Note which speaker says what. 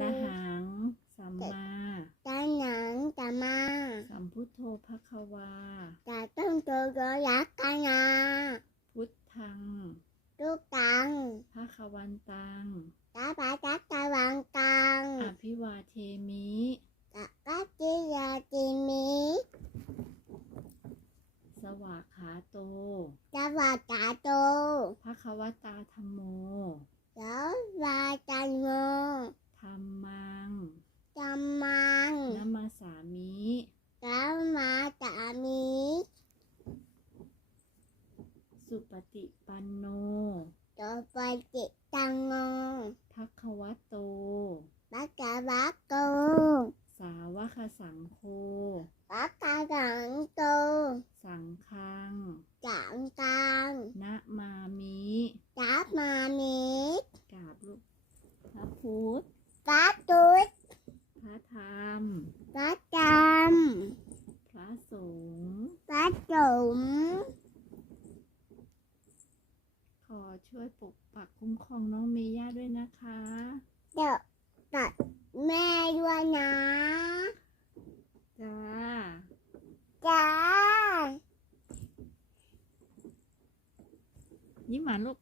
Speaker 1: ระหัง สัมมา
Speaker 2: ตาหนังตามา
Speaker 1: สัมพุทโธภควา
Speaker 2: ตาต้องโตโยยักกันนา
Speaker 1: พุทธัง
Speaker 2: ลูกตัง
Speaker 1: ภควันตัง
Speaker 2: ตาปาตักตาวังตัง
Speaker 1: อภิวาเทมิ
Speaker 2: ตากัจจิยาจิมิ
Speaker 1: สวากขาโต
Speaker 2: ตาวาตาโต
Speaker 1: ภควตาธรรมโม
Speaker 2: ยาวาจันโม
Speaker 1: ธรรมัง
Speaker 2: จำมัง
Speaker 1: นัมมาสามิ
Speaker 2: ตามาตามิ
Speaker 1: สุปฏิปันโน
Speaker 2: โตปฏิตังโง
Speaker 1: ภควโต
Speaker 2: ปักกะบักโก
Speaker 1: สาวกสังโฆ
Speaker 2: ปักกะกังโต
Speaker 1: สังฆัง
Speaker 2: จังตัง
Speaker 1: นะมามิ
Speaker 2: จับมามิ
Speaker 1: กราบลูกพระพุทธ
Speaker 2: ปักตุด
Speaker 1: พระธรรม
Speaker 2: ปักจ
Speaker 1: พระสงฆ์ำ
Speaker 2: ปักจุ๋ม
Speaker 1: ขอ ช่วยปกปักคุ้มครองน้องเมย่าด้วยนะคะ
Speaker 2: เดี๋ยวตัดแม่ด้วยนะ
Speaker 1: จ้า
Speaker 2: จ้า
Speaker 1: ยิ้มหวานลูก